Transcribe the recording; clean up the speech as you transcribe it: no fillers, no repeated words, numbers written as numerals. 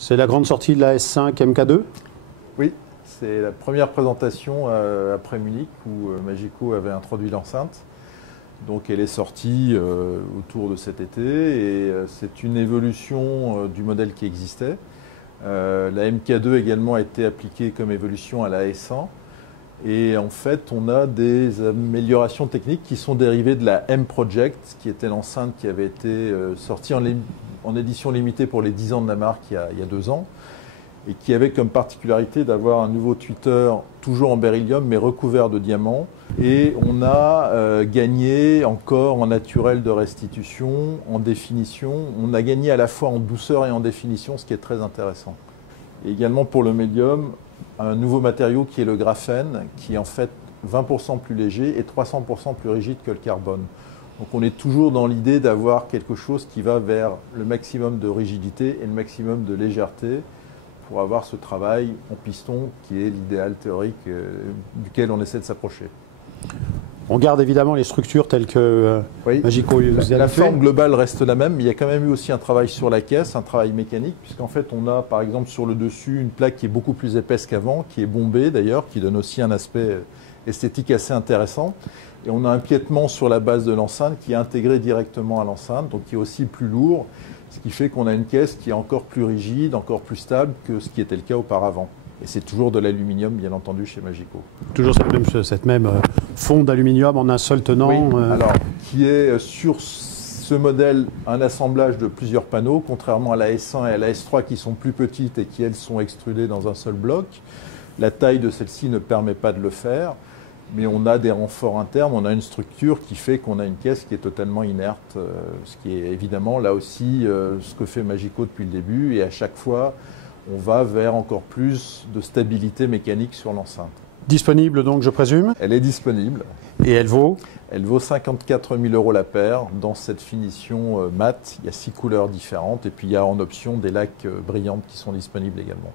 C'est la grande sortie de la S5 MK2? Oui, c'est la première présentation après Munich où Magico avait introduit l'enceinte. Donc elle est sortie autour de cet été et c'est une évolution du modèle qui existait. La MK2 également a été appliquée comme évolution à la S1. Et en fait, on a des améliorations techniques qui sont dérivées de la M-Project, qui était l'enceinte qui avait été sortie en édition limitée pour les 10 ans de la marque il y a 2 ans, et qui avait comme particularité d'avoir un nouveau tweeter toujours en beryllium, mais recouvert de diamants. Et on a gagné encore en naturel de restitution, en définition. On a gagné à la fois en douceur et en définition, ce qui est très intéressant. Et également pour le médium, un nouveau matériau qui est le graphène, qui est en fait 20% plus léger et 300% plus rigide que le carbone. Donc on est toujours dans l'idée d'avoir quelque chose qui va vers le maximum de rigidité et le maximum de légèreté pour avoir ce travail en piston qui est l'idéal théorique duquel on essaie de s'approcher. On garde évidemment les structures telles que Magico nous a La forme globale reste la même, mais il y a quand même eu aussi un travail sur la caisse, un travail mécanique, puisqu'en fait on a par exemple sur le dessus une plaque qui est beaucoup plus épaisse qu'avant, qui est bombée d'ailleurs, qui donne aussi un aspect esthétique assez intéressant. Et on a un piétement sur la base de l'enceinte qui est intégré directement à l'enceinte, donc qui est aussi plus lourd, ce qui fait qu'on a une caisse qui est encore plus rigide, encore plus stable que ce qui était le cas auparavant. Et c'est toujours de l'aluminium, bien entendu, chez Magico. Toujours cette même fond d'aluminium en un seul tenant. Oui, alors, qui est sur ce modèle un assemblage de plusieurs panneaux, contrairement à la S1 et à la S3 qui sont plus petites et qui, elles, sont extrudées dans un seul bloc. La taille de celle-ci ne permet pas de le faire, mais on a des renforts internes, on a une structure qui fait qu'on a une caisse qui est totalement inerte, ce qui est évidemment, là aussi, ce que fait Magico depuis le début, et à chaque fois, on va vers encore plus de stabilité mécanique sur l'enceinte. Disponible donc, je présume? Elle est disponible. Et elle vaut? Elle vaut 54 000 € la paire dans cette finition mat. Il y a 6 couleurs différentes et puis il y a en option des laques brillantes qui sont disponibles également.